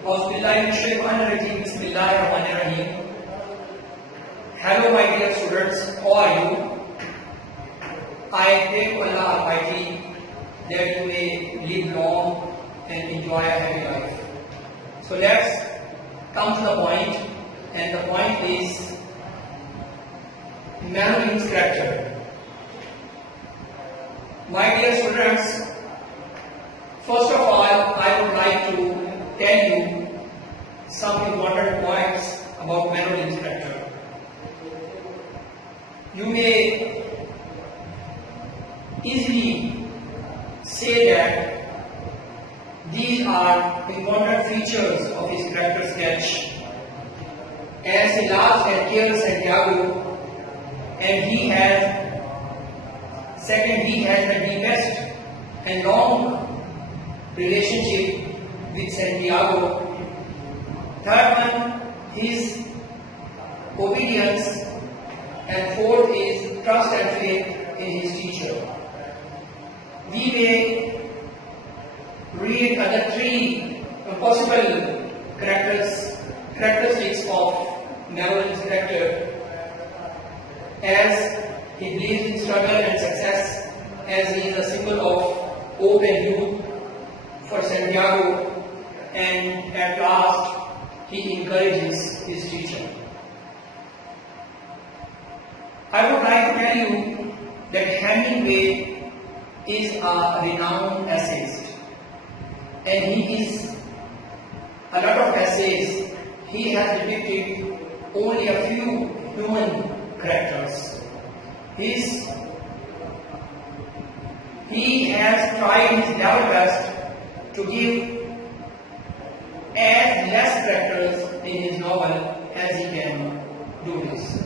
Bismillahirrahmanirrahim. Hello my dear students, how are you? I pray to Allah Almighty that you may live long and enjoy a happy life. So let's come to the point, and the point is Manoling's character. My dear students, first of all, I would like to tell you some important points about Manoling's character. You may easily say that these are important features of his character sketch, as he loves and cares Santiago, and he has the deepest and long relationship with Santiago. Third one, his obedience, and fourth is trust and faith in his teacher. We may read other three possible characteristics of Manoling's character, as he believes in struggle and success, as he is a symbol of hope and youth for Santiago, and at last he encourages his teacher. I would like to tell you that Hemingway is a renowned essayist, and he is a lot of essays. He has depicted only a few human characters. He has tried his level best to give as less characters in his novel as he can do this.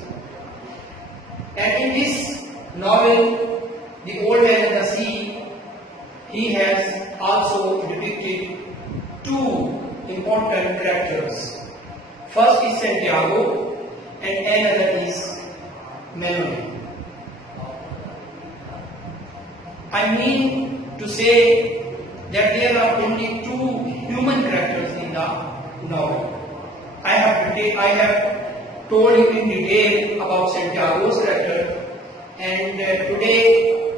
And in this novel, The Old Man and the Sea, he has also depicted two important characters. First is Santiago, and another is Manoling. I mean to say that there are only two human characters in the novel. I have told you in detail about Santiago's character, and today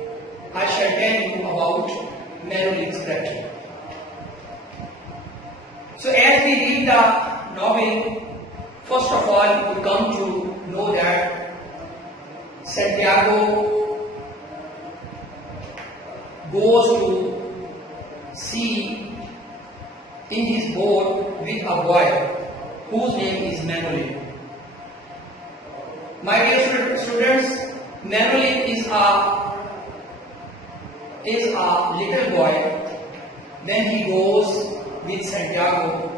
I shall tell you about Manoling's character. So as we read the novel, first of all we come to know that Santiago goes to sea in his boat with a boy whose name is Manoling. My dear students, Manoling is a little boy when he goes with Santiago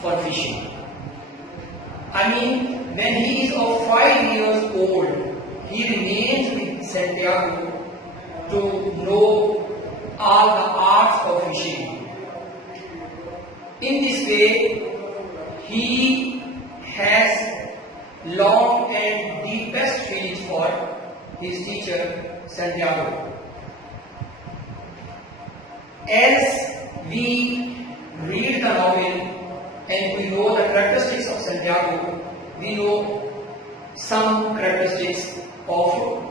for fishing. I mean, when he is of 5 years old, he remains with Santiago to know all the arts of fishing. In this way, he has long and deepest feelings for his teacher Santiago. As we read the novel and we know the characteristics of Santiago, we know some characteristics of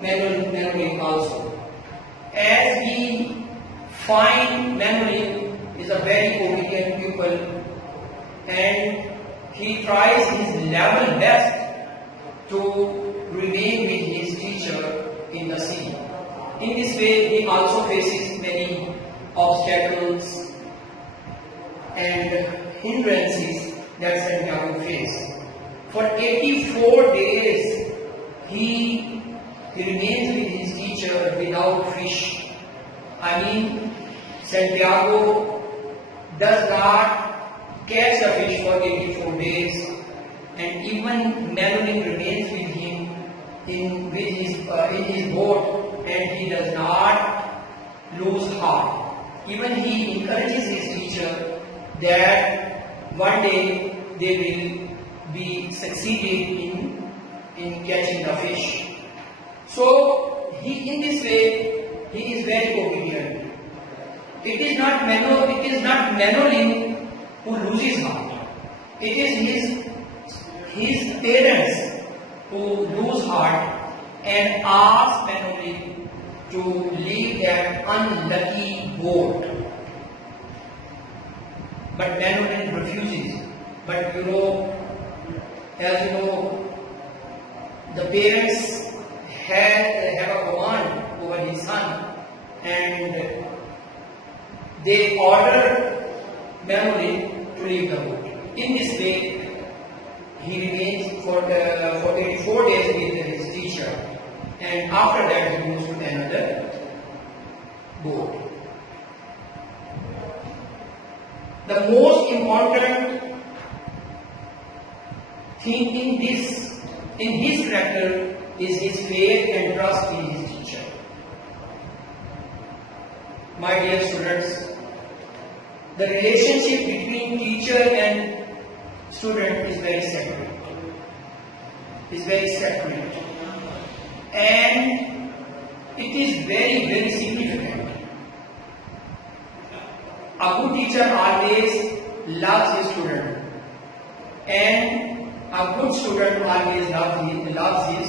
Manoling also. As we find Manoling is a very obedient pupil, and he tries his level best to remain with his teacher in the sea. In this way, he also faces many obstacles and hindrances that Santiago faces. For 84 days, he remains with his teacher without fish. I mean, Santiago does not catch the fish for 84 days, and even Manoling remains with him in his boat, and he does not lose heart. Even he encourages his teacher that one day they will be succeeded in catching the fish. So in this way he is very obedient. It is not Manoling who loses heart. It is his parents who lose heart and ask Manoli to leave that unlucky boat. But Manoli refuses. But as you know, the parents have a command over his son, and they order Manoli to leave the boat. In this way, he remains for 84 days with his teacher, and after that he moves to another boat. The most important thing in his character is his faith and trust in his teacher. My dear students, the relationship between teacher and student is very sacred. And it is very, very significant. A good teacher always loves his student, and a good student always loves his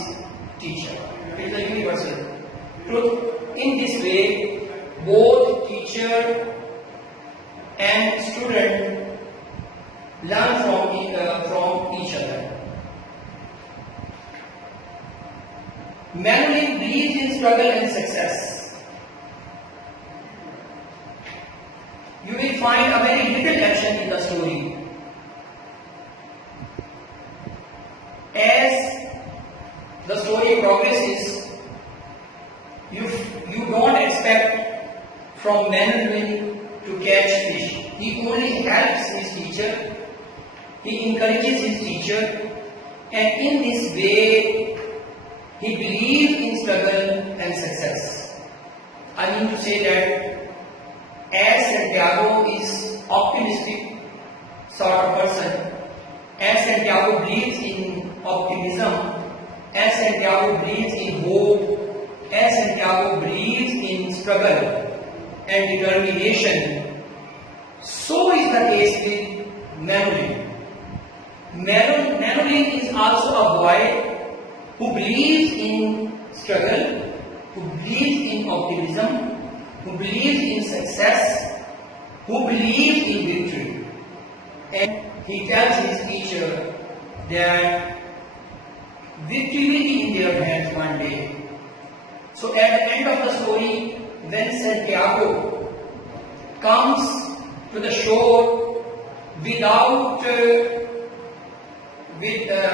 teacher. It is a universal truth. In this way, both teacher and student learn from each other. Manoli believes in struggle and success. You will find a very little action in the story. As the story progresses, you don't expect from Manoli to catch fish. He only helps his teacher, he encourages his teacher, and in this way, he believes in struggle and success. I mean to say that as Santiago is optimistic sort of person, as Santiago believes in optimism, as Santiago believes in hope, as Santiago believes in struggle and determination, so is the case with Manoli. Manoli is also a boy who believes in struggle, who believes in optimism, who believes in success, who believes in victory. And he tells his teacher that victory will be in their hands one day. So at the end of the story, when Santiago comes to the shore without with a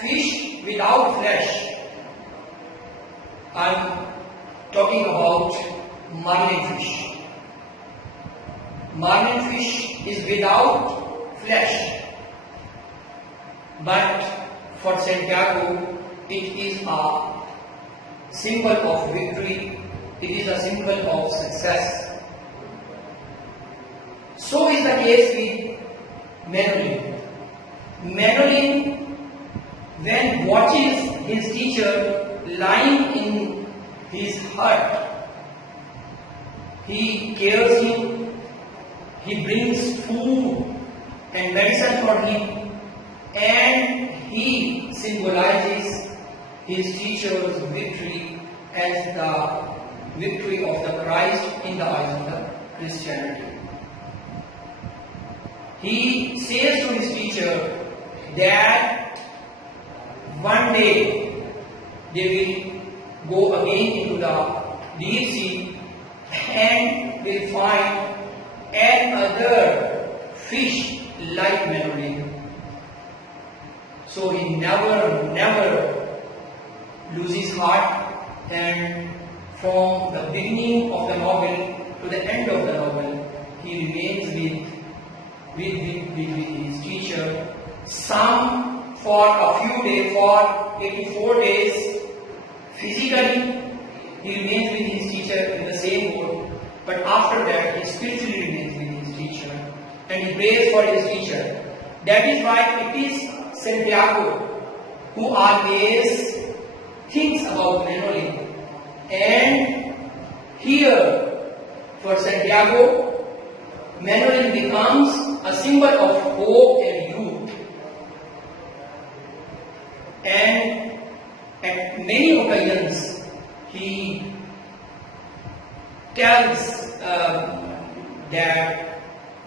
fish without flesh, I'm talking about marlin fish. Marlin fish is without flesh, but for Santiago it is a symbol of victory, it is a symbol of success. So is the case with Manoli. Manoli, when watches his teacher lying in his hut, he cares him, he brings food and medicine for him, and he symbolizes his teacher's victory as the victory of the Christ in the eyes of the Christianity. He says to his teacher that one day they will go again into the deep sea and will find another fish like Manoli. So he never loses heart, and from the beginning of the novel to the end of the novel, he remains with his teacher. Some for a few days, for 84 days, physically he remains with his teacher in the same boat, but after that he spiritually remains with his teacher and he prays for his teacher. That is why it is Santiago who always thinks about Manoli, and here for Santiago Manuel becomes a symbol of hope and youth. And at many occasions, he tells that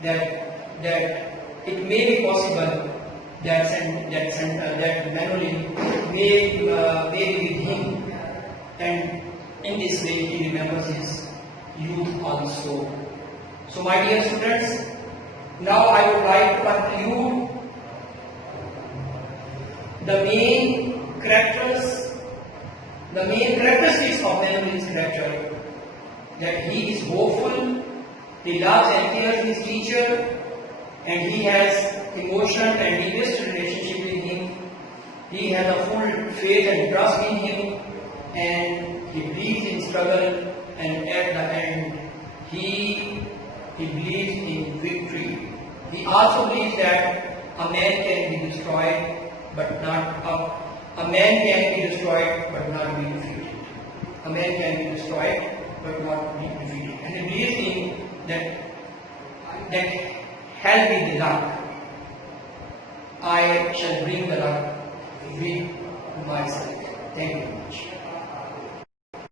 it may be possible that Manuel may be with him, and in this way he remembers his youth also. So, my dear students, now I would like to conclude the main characteristics of Manuel's character. That he is hopeful, he loves and cares his teacher, and he has emotional and deepest relationship with him. He has a full faith and trust in him, and he believes in struggle, and at the end he believes in victory. He also believes that a man can be destroyed, but not a man can be destroyed but not be defeated. A man can be destroyed but not be defeated. And he believes in that hell be the luck. I shall bring the luck with myself. Thank you very much.